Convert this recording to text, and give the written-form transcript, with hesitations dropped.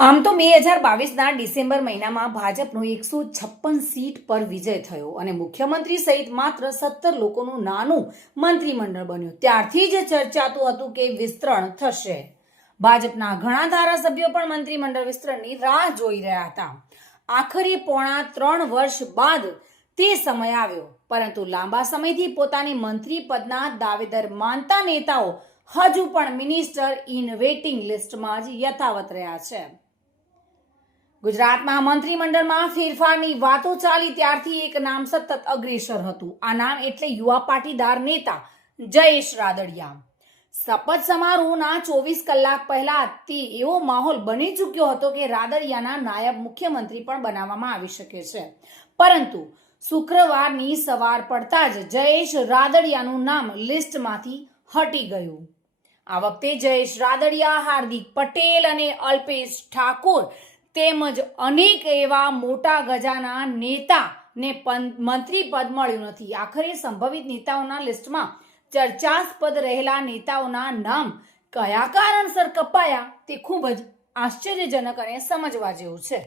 આમ તો 2022ના ડિસેમ્બર મહિનામાં ભાજપનો 156 સીટ પર વિજય થયો અને મુખ્યમંત્રી સહિત માત્ર 17 લોકોનું નાનું મંત્રીમંડળ બન્યું. ત્યારથી જ ચર્ચાતું હતું કે વિસ્તરણ થશે. ભાજપના ઘણા ધારાસભ્યો પણ મંત્રીમંડળ વિસ્તરણની રાહ જોઈ રહ્યા હતા. આખરે પોણા 3 વર્ષ બાદ તે સમય આવ્યો, પરંતુ લાંબા સમયથી પોતાની મંત્રી પદના દાવેદાર માનતા નેતાઓ હજુ પણ મિનિસ્ટર ઇન વેઇટિંગ લિસ્ટમાં જ યથાવત રહ્યા છે. ગુજરાતમાં મંત્રીમંડળમાં ફેરફારની વાતો ચાલી ત્યારથી એક નામ સતત અગ્રેસર હતું. આ નામ એટલે યુવા પાટીદાર નેતા જયેશ રાદડિયા. શપથ સમારોહના 24 કલાક પહેલા તે એવો માહોલ બની ચૂક્યો હતો કે રાદડિયાના નાયબ મુખ્યમંત્રી પણ બનાવવામાં આવી શકે છે. પરંતુ શુક્રવારની સવાર પડતા જ જયેશ રાદડિયાનું નામ લિસ્ટમાંથી હટી ગયું. આ વખતે જયેશ રાદડિયા, હાર્દિક પટેલ અને અલ્પેશ ઠાકોર તેમજ અનેક એવા મોટા ગજાના નેતાને મંત્રી પદ મળ્યું નથી. આખરે સંભવિત નેતાઓના લિસ્ટમાં ચર્ચાસ્પદ રહેલા નેતાઓના નામ કયા કારણસર કપાયા તે ખૂબ જ આશ્ચર્યજનક અને સમજવા જેવું છે.